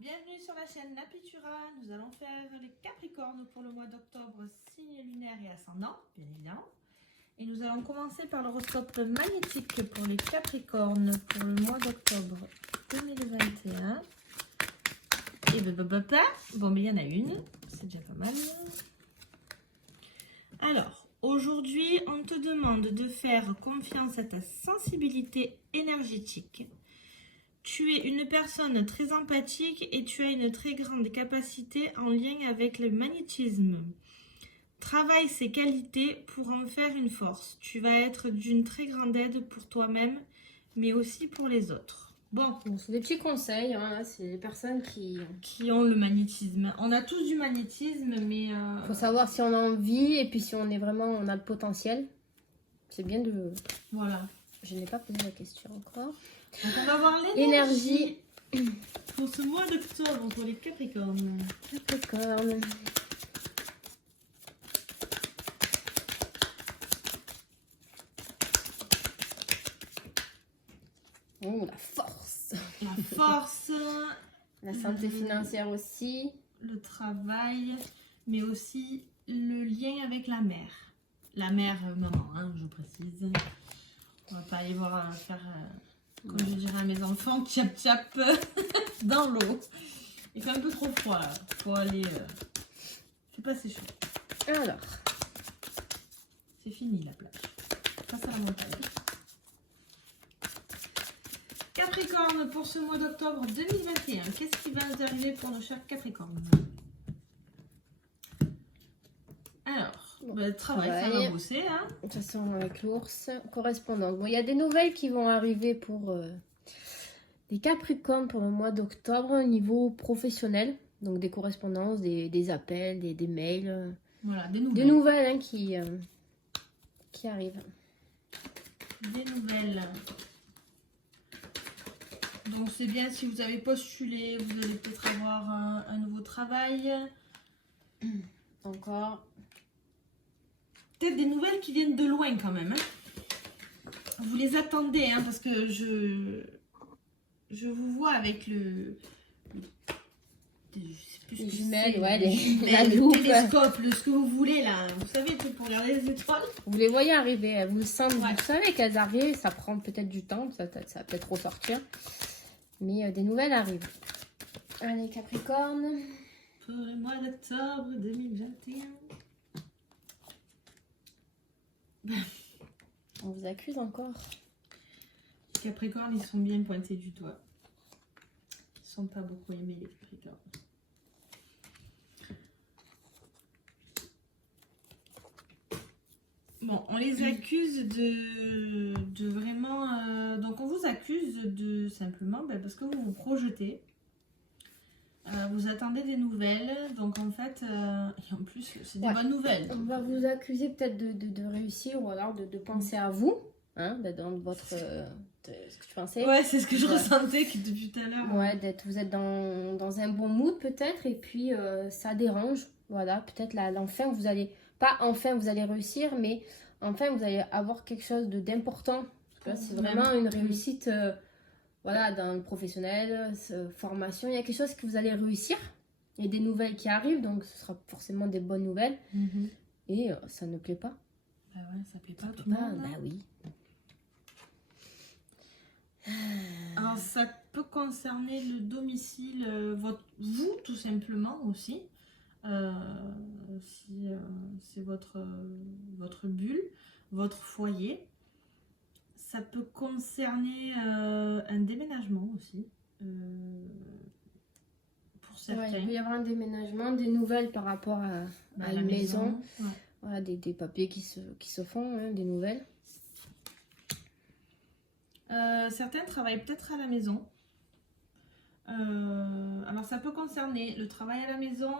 Bienvenue sur la chaîne Napitura. Nous allons faire les Capricornes pour le mois d'octobre, signe lunaire et ascendant, bien évidemment. Et nous allons commencer par l'horoscope magnétique pour les Capricornes pour le mois d'octobre 2021. Et bon, mais il y en a une, c'est déjà pas mal. Alors, aujourd'hui, on te demande de faire confiance à ta sensibilité énergétique. Tu es une personne très empathique et tu as une très grande capacité en lien avec le magnétisme. Travaille ces qualités pour en faire une force. Tu vas être d'une très grande aide pour toi-même, mais aussi pour les autres. Bon, c'est des petits conseils, hein, c'est les personnes qui ont le magnétisme. On a tous du magnétisme, mais... faut savoir si on a envie et puis si on est vraiment, on a le potentiel. C'est bien de... Voilà. Je n'ai pas posé la question encore. Donc on va voir l'énergie pour ce mois d'octobre pour les Capricornes. Capricorne. Oh, la force. La force. La santé financière aussi. Le travail, mais aussi le lien avec la mère. La mère, maman, hein, je précise. On va pas aller voir faire, comme je dirais à mes enfants, tchap tchap dans l'eau. Il fait un peu trop froid là. Faut aller. C'est pas assez chaud. Alors. C'est fini la plage. Face à la montagne. Capricorne pour ce mois d'octobre 2021. Qu'est-ce qui va nous arriver pour nos chers Capricornes? Alors, Bon, travail, ça va bosser. Hein. De toute façon, avec l'ours, correspondance. Bon, il y a des nouvelles qui vont arriver pour des Capricornes pour le mois d'octobre au niveau professionnel. Donc des correspondances, des appels, des mails. Voilà, des nouvelles. Des nouvelles hein, qui arrivent. Des nouvelles. Donc c'est bien si vous avez postulé, vous allez peut-être avoir un nouveau travail. Encore. Peut-être des nouvelles qui viennent de loin quand même. Hein. Vous les attendez, hein, parce que je vous vois avec le les jumelles, ouais, le télescope, ce que vous voulez là. Vous savez, tout pour regarder les étoiles. Vous les voyez arriver, vous savez qu'elles arrivent, ça prend peut-être du temps, ça va peut-être ressortir. Mais des nouvelles arrivent. Allez, Capricorne. Pour le mois d'octobre 2021. On vous accuse encore. Capricorne, ils sont bien pointés du doigt. Ils sont pas beaucoup aimés, les Capricornes. Bon, on les accuse de vraiment... donc, on vous accuse de simplement... parce que vous vous projetez. Vous attendez des nouvelles. Donc, en fait... et en plus, c'est des bonnes nouvelles. On va vous accuser peut-être de réussir ou alors de penser à vous. Hein, d'être dans votre... ce que tu pensais. Ouais, c'est ce que je ressentais depuis tout à l'heure. Ouais, vous êtes dans un bon mood peut-être. Et puis, ça dérange. Voilà, peut-être là, enfin, vous allez... Pas enfin vous allez réussir, mais enfin vous allez avoir quelque chose d'important. C'est vraiment une réussite voilà, dans le professionnel, formation. Il y a quelque chose que vous allez réussir. Il y a des nouvelles qui arrivent, donc ce sera forcément des bonnes nouvelles. Et ça ne plaît pas. Bah ouais, ça plaît pas tout le monde. Bah oui. Alors ça peut concerner le domicile, vous tout simplement aussi. Si c'est votre bulle, votre foyer. Ça peut concerner un déménagement aussi. Pour certains. Ouais, il peut y avoir un déménagement, des nouvelles par rapport à la maison. Ouais. Voilà, des papiers qui se font, hein, des nouvelles. Certains travaillent peut-être à la maison. Alors ça peut concerner le travail à la maison,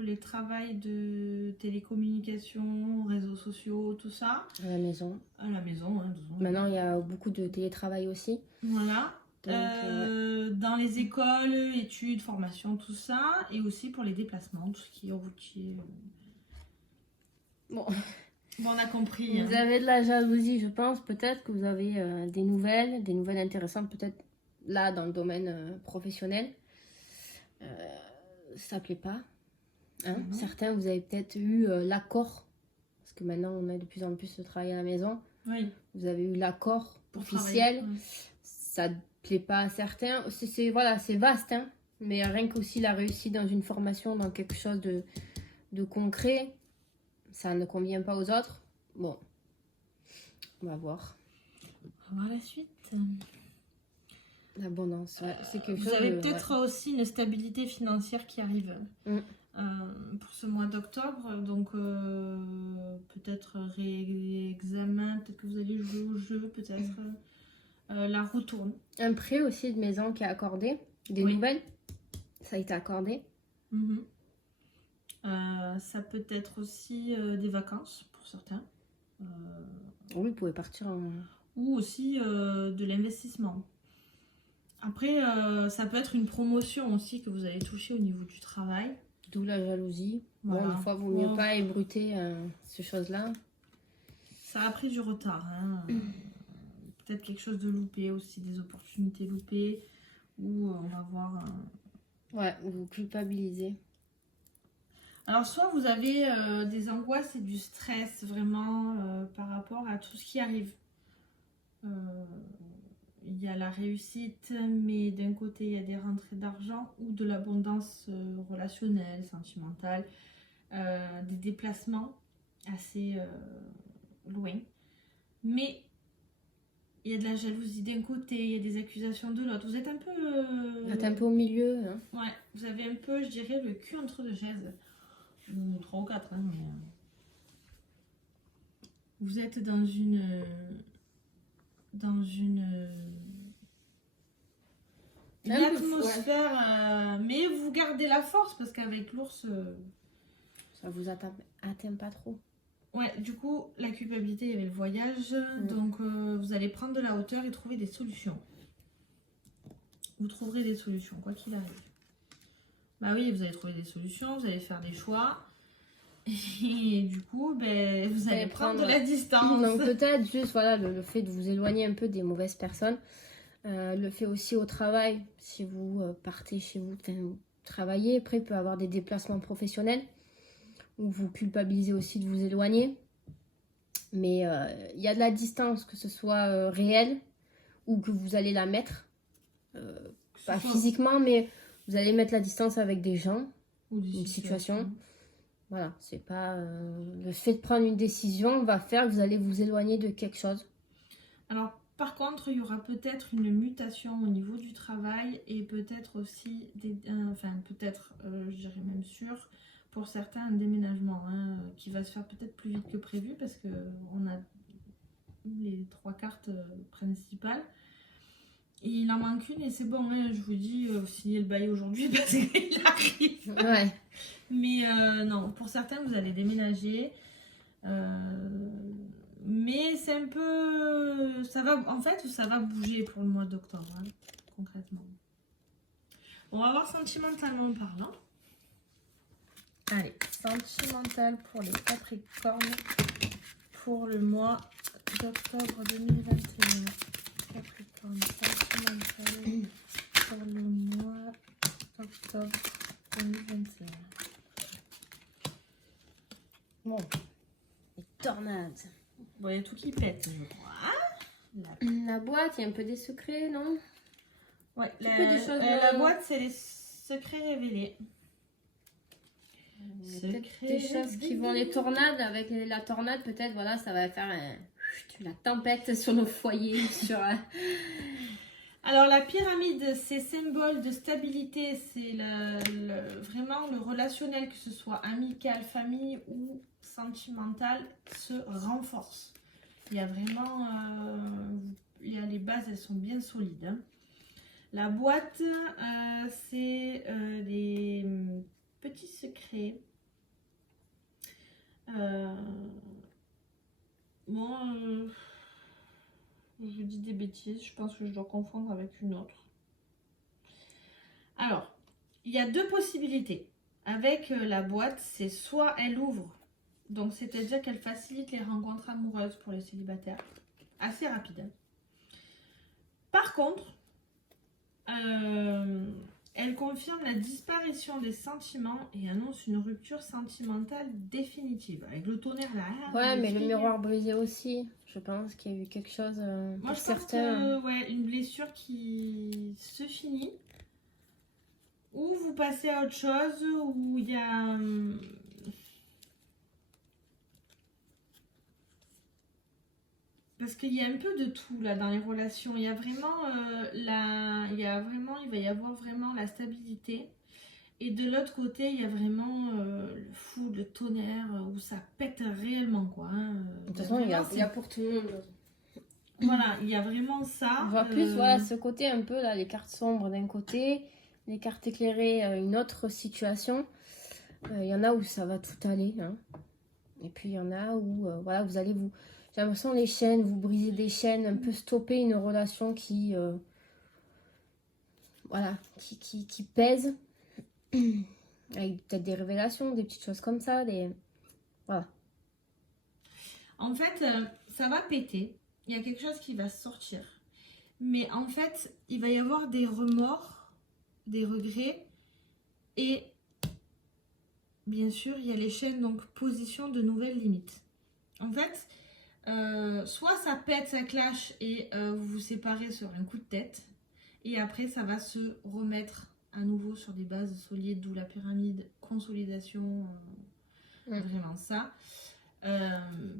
les travails de télécommunication, réseaux sociaux, tout ça. À la maison. À la maison, hein, maintenant il y a beaucoup de télétravail aussi. Voilà. Donc, dans les écoles, études, formations, tout ça. Et aussi pour les déplacements, tout ce qui est routier. Bon, on a compris. Vous avez de la jalousie, je pense. Peut-être que vous avez des nouvelles intéressantes, peut-être là dans le domaine professionnel. ça plaît pas. Hein. Mhm. Certains, vous avez peut-être eu l'accord, parce que maintenant on a de plus en plus de travail à la maison. Oui, Vous avez eu l'accord pour officiel, travailler. ça ne plaît pas à certains. Voilà, c'est vaste, hein. Mais rien qu'aussi la réussite dans une formation, dans quelque chose de concret, ça ne convient pas aux autres. Bon, on va voir. On va voir la suite. L'abondance, ouais, c'est quelque Vous chose avez de- peut-être aussi une stabilité financière qui arrive Mm. pour ce mois d'octobre. Donc, peut-être réexamen, peut-être que vous allez jouer au jeu, peut-être la roue tourne. Un prêt aussi de maison qui est accordé, des Oui. nouvelles, ça a été accordé. Mhm. Ça peut être aussi des vacances pour certains. Oui, vous pouvez partir en... Ou aussi de l'investissement. Après, ça peut être une promotion aussi que vous allez toucher au niveau du travail. D'où la jalousie. Voilà. Bon, des fois, il vaut mieux Oh. pas ébruter ces choses-là. Ça a pris du retard. Hein. Peut-être quelque chose de loupé aussi, des opportunités loupées. Ou on va voir. Ouais, vous culpabilisez. Alors, soit vous avez des angoisses et du stress vraiment par rapport à tout ce qui arrive. Il y a la réussite, mais d'un côté, il y a des rentrées d'argent ou de l'abondance relationnelle, sentimentale, des déplacements assez loin. Mais il y a de la jalousie d'un côté, il y a des accusations de l'autre. Vous êtes un peu... Vous êtes un peu au milieu. Hein. Ouais, vous avez un peu, je dirais, le cul entre deux chaises. Ou 3 ou 4, hein, mais... Vous êtes dans une... une Un peu, atmosphère, mais vous gardez la force parce qu'avec l'ours, Ça vous atteint pas trop. ouais, du coup, la culpabilité, il y avait le voyage, Mm. donc vous allez prendre de la hauteur et trouver des solutions. Vous trouverez des solutions, quoi qu'il arrive. Bah oui, vous allez trouver des solutions, vous allez faire des choix, et du coup, ben, vous allez prendre de la distance. Donc peut-être juste voilà, le fait de vous éloigner un peu des mauvaises personnes. Le fait aussi au travail, si vous partez chez vous, vous travaillez, après il peut y avoir des déplacements professionnels où vous culpabilisez aussi de vous éloigner. Mais il y a de la distance, que ce soit réelle ou que vous allez la mettre, pas physiquement, mais vous allez mettre la distance avec des gens, Ou des une situation. situations. Voilà, c'est pas le fait de prendre une décision va faire que vous allez vous éloigner de quelque chose. Alors, par contre, il y aura peut-être une mutation au niveau du travail et peut-être aussi, enfin peut-être, je dirais même sûr, pour certains, un déménagement hein, qui va se faire peut-être plus vite que prévu parce qu'on a les 3 cartes principales. Et il en manque une et c'est bon, hein, je vous dis, signez le bail aujourd'hui parce qu'il arrive. Ouais. Mais non, pour certains, vous allez déménager. Mais c'est un peu... En fait, ça va bouger pour le mois d'octobre, hein, concrètement. On va voir sentimentalement parlant. Allez, sentimental pour les Capricornes pour le mois d'octobre 2021. Capricorne, sentimental pour le mois d'octobre 2021. Bon. Les tornades. Bon, il y a tout qui pète, je crois. La boîte, il y a un peu des secrets, non? Ouais, des choses, la boîte, c'est les secrets révélés. Des choses qui vont les tornades. Avec la tornade, peut-être, voilà, ça va faire la tempête sur nos foyers. sur. Alors, la pyramide, c'est symbole de stabilité. C'est vraiment le relationnel, que ce soit amical, famille ou sentimental, se renforce. Il y a vraiment... les bases, elles sont bien solides. Hein. La boîte, c'est des petits secrets. Bon, je dis des bêtises. Je pense que je dois confondre avec une autre. Alors, il y a 2 possibilités. Avec la boîte, c'est soit elle ouvre, donc c'est-à-dire qu'elle facilite les rencontres amoureuses pour les célibataires. Assez rapide. Par contre, Elle confirme la disparition des sentiments et annonce une rupture sentimentale définitive. Avec le tonnerre derrière. Ouais, mais le miroir brisé aussi. Je pense qu'il y a eu quelque chose Moi, pour je pense certains. que, ouais, une blessure qui se finit. Ou vous passez à autre chose, ou il y a... Parce qu'il y a un peu de tout là dans les relations. Il y a vraiment il va y avoir vraiment la stabilité. Et de l'autre côté, il y a vraiment le fou, le tonnerre, où ça pète réellement quoi. Hein. De toute façon, il y a pour tout le monde. Voilà, il y a vraiment ça. On voit plus voilà, ce côté un peu, là, les cartes sombres d'un côté, les cartes éclairées, une autre situation. Il y en a où ça va tout aller. Hein. Et puis il y en a où voilà, vous allez vous... J'ai l'impression les chaînes, vous brisez des chaînes, un peu stopper une relation qui... voilà, qui pèse. Avec peut-être des révélations, des petites choses comme ça. Voilà. En fait, ça va péter. Il y a quelque chose qui va sortir. Mais en fait, il va y avoir des remords, des regrets. Et bien sûr, il y a les chaînes, donc position de nouvelles limites. En fait, soit ça pète, ça clash et vous vous séparez sur un coup de tête. Et après, ça va se remettre à nouveau sur des bases solides, d'où la pyramide, consolidation, vraiment ça.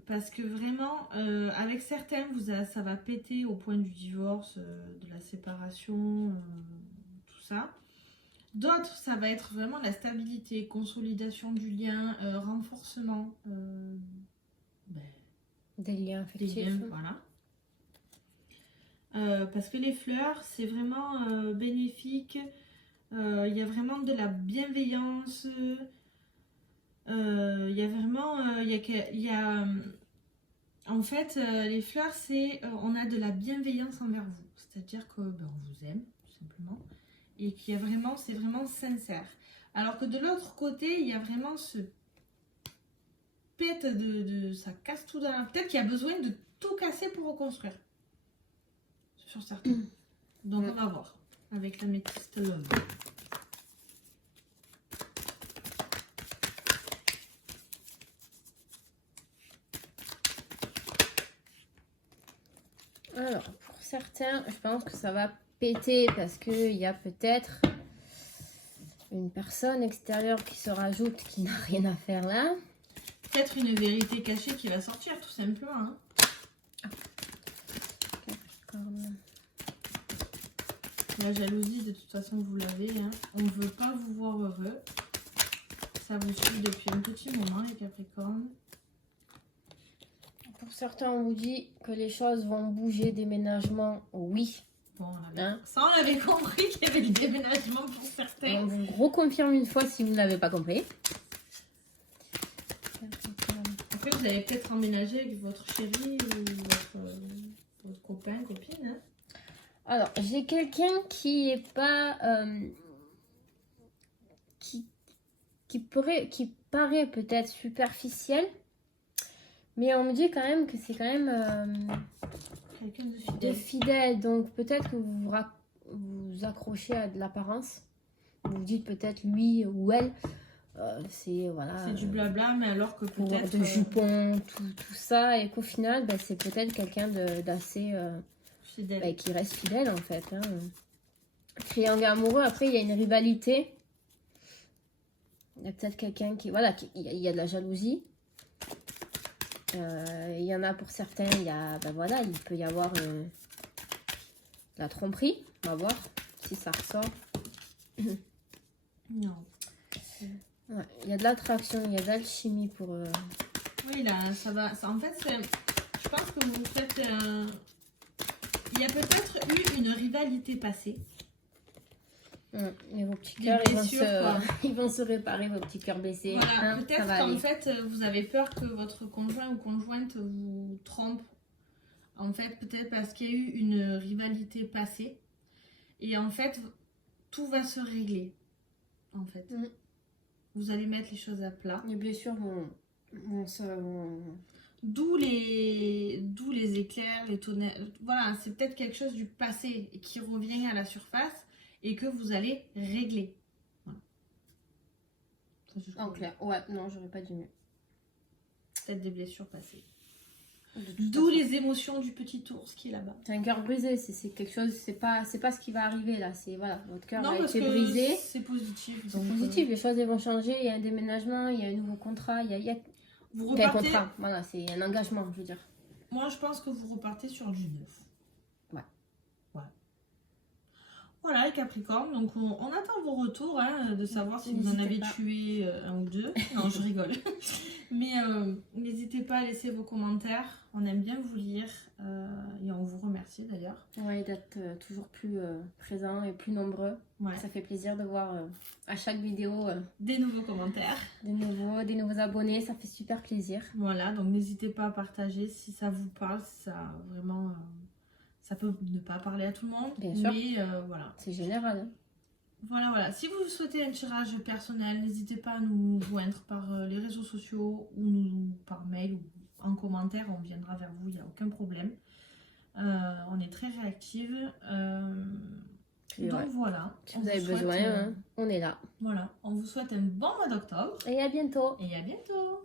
Parce que vraiment, avec certains, ça va péter au point du divorce, de la séparation, tout ça. D'autres, ça va être vraiment la stabilité, consolidation du lien, renforcement des liens affectifs. Des liens, voilà. Parce que les fleurs, c'est vraiment bénéfique. Il y a vraiment de la bienveillance. Il y a vraiment... en fait, les fleurs, c'est... on a de la bienveillance envers vous. C'est-à-dire que on vous aime, tout simplement. Et qu'il y a vraiment... C'est vraiment sincère. Alors que de l'autre côté, il y a vraiment ce pète ça casse tout dans la... Peut-être qu'il y a besoin de tout casser pour reconstruire. Sur certains. Donc on va voir. Avec la métiste love. Alors, pour certains, je pense que ça va péter parce qu'il y a peut-être une personne extérieure qui se rajoute qui n'a rien à faire là. Peut-être une vérité cachée qui va sortir, tout simplement. Hein. La jalousie, de toute façon, vous l'avez. Hein. On ne veut pas vous voir heureux. Ça vous suit depuis un petit moment, les Capricornes. Pour certains, on vous dit que les choses vont bouger, déménagement, oui. Bon, ça, on avait compris qu'il y avait le déménagement pour certains. Et on vous reconfirme une fois si vous n'avez pas compris. Après, vous allez peut-être emménager avec votre chéri ou votre copain, copine. Hein. Alors, j'ai quelqu'un qui est pas... qui paraît peut-être superficiel. Mais on me dit quand même que c'est quand même quelqu'un de fidèle. Donc peut-être que vous vous accrochez à de l'apparence. Vous dites peut-être lui ou elle. C'est voilà, c'est du blabla, mais alors que peut-être... de jupons, tout ça. Et qu'au final, c'est peut-être quelqu'un d'assez... fidèle. Qui reste fidèle en fait. Hein. Triangle amoureux, après il y a une rivalité. Il y a peut-être quelqu'un qui... Voilà, il y a de la jalousie. Il y en a pour certains, il y a, voilà, il peut y avoir la tromperie. On va voir si ça ressort. Non. Ouais, il y a de l'attraction, il y a de l'alchimie pour... Oui, là, ça va... en fait, je pense que vous faites... il y a peut-être eu une rivalité passée. Mais vos petits cœurs, ils vont se réparer, vos petits cœurs blessés. Voilà, hein, peut-être qu'en fait, vous avez peur que votre conjoint ou conjointe vous trompe. En fait, peut-être parce qu'il y a eu une rivalité passée. Et en fait, tout va se régler. En fait. Vous allez mettre les choses à plat. Les blessures vont D'où les éclairs, les tonnerres. Voilà, c'est peut-être quelque chose du passé et qui revient à la surface. et que vous allez régler. Voilà. Ça, c'est ce que En je- clair, ouais, non, j'aurais pas dit mieux. Peut-être des blessures passées. De toute D'où façon. les émotions du petit ours qui est là-bas. C'est un cœur brisé, c'est quelque chose, c'est pas ce qui va arriver là, c'est voilà, votre cœur Non, a parce été que brisé. c'est positif. C'est donc, positif, les choses elles vont changer, il y a un déménagement, il y a un nouveau contrat, il y a vous enfin, un repartez. contrat, voilà, c'est un engagement, je veux dire. Moi, je pense que vous repartez sur du neuf. Ouais. Voilà, les Capricornes. Donc, on attend vos retours, hein, de savoir si vous en N'hésitez avez pas. tué un ou deux. Non, je rigole. Mais n'hésitez pas à laisser vos commentaires. On aime bien vous lire. Et on vous remercie d'ailleurs. Ouais, d'être toujours plus présent et plus nombreux. Ouais. Ça fait plaisir de voir à chaque vidéo Des nouveaux commentaires. des nouveaux abonnés, ça fait super plaisir. Voilà, donc n'hésitez pas à partager si ça vous parle. Ça vraiment, ça peut ne pas parler à tout le monde. Bien sûr. Mais voilà. C'est général. Hein. Voilà. Si vous souhaitez un tirage personnel, n'hésitez pas à nous joindre par les réseaux sociaux ou par mail ou en commentaire. On viendra vers vous, il n'y a aucun problème. On est très réactive. Et Donc ouais. voilà. Si On vous avez souhaite, besoin, hein, on est là. Voilà. On vous souhaite un bon mois d'octobre Et à bientôt. et à bientôt.